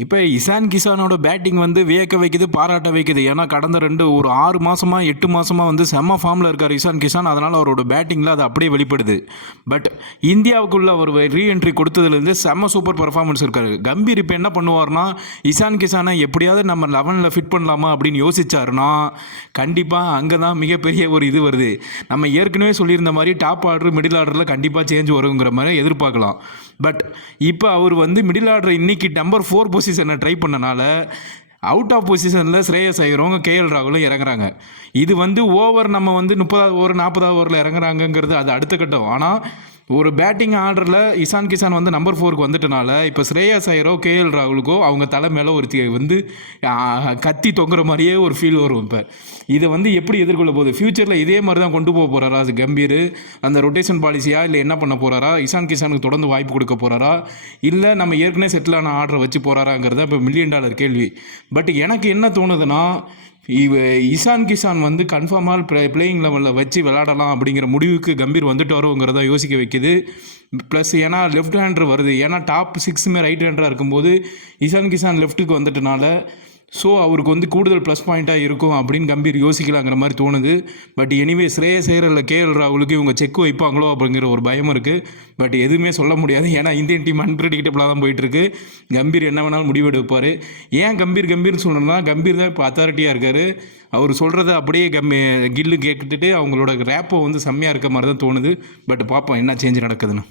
இப்போ இசான் கிசானோட பேட்டிங் வந்து வியக்க வைக்குது, பாராட்ட வைக்குது. ஏன்னா கடந்த ஒரு 6 மாசமா 8 மாசமா வந்து செம்ம ஃபார்மில் இருக்கார் இசான் கிசான். அதனால் அவரோட பேட்டிங்கில் அது அப்படியே வெளிப்படுது. பட் இந்தியாவுக்குள்ள அவர் ரீஎன்ட்ரி கொடுத்ததுலேருந்து செம்ம சூப்பர் பர்ஃபார்மன்ஸ் இருக்கார். கம்பீர் இப்போ என்ன பண்ணுவார்னா, இசான் கிசானை எப்படியாவது நம்ம 11ல் ஃபிட் பண்ணலாமா அப்படின்னு யோசிச்சாருன்னா கண்டிப்பாக அங்கே தான் மிகப்பெரிய ஒரு இது வருது. நம்ம ஏற்கனவே சொல்லியிருந்த மாதிரி டாப் ஆர்டர் மிடில் ஆர்டரில் கண்டிப்பாக சேஞ்ச் வருங்கிற மாதிரி எதிர்பார்க்கலாம். பட் இப்போ அவர் வந்து மிடில் ஆர்டர் இன்னைக்கு நம்பர் 4 பொசிஷனை ட்ரை பண்ணனால அவுட் ஆஃப் பொசிஷனில் ஸ்ரேயஸ் ஐயரும் கேஎல் ராகுலும் இறங்குறாங்க. இது வந்து ஓவர் நம்ம வந்து 30வது ஓவர் 40வது ஓவரில் இறங்குறாங்கங்கிறது அது அடுத்த கட்டம். ஆனால் ஒரு பேட்டிங் ஆர்டரில் இசான் கிசான் வந்து நம்பர் 4க்கு வந்துட்டனால இப்போ ஸ்ரேயஸ் ஐயரோ கேஎல் ராகுலுக்கோ அவங்க தலை மேலே ஒரு வந்து கத்தி தொங்குற மாதிரியே ஒரு ஃபீல் வரும். இப்போ இதை வந்து எப்படி எதிர்கொள்ள போகுது, ஃப்யூச்சரில் இதே மாதிரி தான் கொண்டு போக போகிறாரா அது கம்பீர், அந்த ரொட்டேஷன் பாலிசியா, இல்லை என்ன பண்ண போகிறாரா, இசான் கிசானுக்கு தொடர்ந்து வாய்ப்பு கொடுக்க போகிறாரா, இல்லை நம்ம ஏற்கனவே செட்டிலான ஆர்டரை வச்சு போகிறாராங்கிறத இப்போ $1 மில்லியன் கேள்வி. பட் எனக்கு என்ன தோணுதுன்னா, இசான் கிசான் வந்து கன்ஃபார்மாக பிளேயிங் லெவலில் வச்சு விளையாடலாம் அப்படிங்கிற முடிவுக்கு கம்பீர் வந்துட்டாரோங்கிறத யோசிக்க வைக்குது. ப்ளஸ் ஏன்னா லெஃப்ட் ஹேண்டர் வருது, ஏன்னா டாப் 6மே ரைட் ஹேண்டராக இருக்கும்போது இசான் கிசான் லெஃப்ட்டுக்கு வந்துட்டனால ஸோ அவருக்கு வந்து கூடுதல் ப்ளஸ் பாயிண்ட்டாக இருக்கும் அப்படின்னு கம்பீர் யோசிக்கலாங்கிற மாதிரி தோணுது. பட் எனிவே ஸ்ரேயஸ் ஐயர் இல்லை கேஎல் ராகுலுக்கு இவங்க செக் வைப்பாங்களோ அப்படிங்கிற ஒரு பயம் இருக்குது. பட் எதுவுமே சொல்ல முடியாது, ஏன்னா இந்தியன் டீம் அன்பிரடிக்டபிளாக தான் போயிட்டுருக்கு. கம்பீர் என்ன வேணாலும் முடிவெடுப்பார். ஏன் கம்பீர்னு சொல்கிறேன்னா, கம்பீர் தான் இப்போ அத்தாரிட்டியாக இருக்கார். அவர் சொல்கிறத அப்படியே கில்லு கேட்டுட்டு அவங்களோட ரேப்போ வந்து செம்மையாக இருக்க மாதிரி தான் தோணுது. பட் பார்ப்போம் என்ன சேஞ்ச் நடக்குதுன்னு.